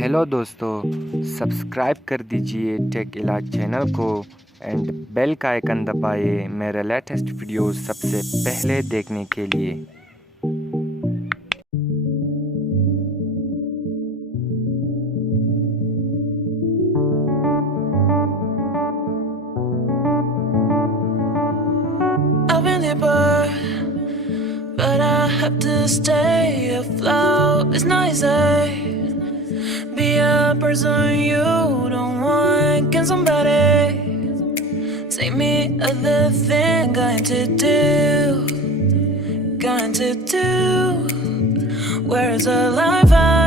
Hello दोस्तों, subscribe कर दीजिए टेक इलाज चैनल को एंड बेल का आइकन दबाइए मेरे लेटेस्ट वीडियो सबसे पहले देखने के लिए। I've been deeper, but I have to stay afloat. It's not easy. Be a person you don't want. Can somebody take me other thing? Going to do, going to do. Where's the life I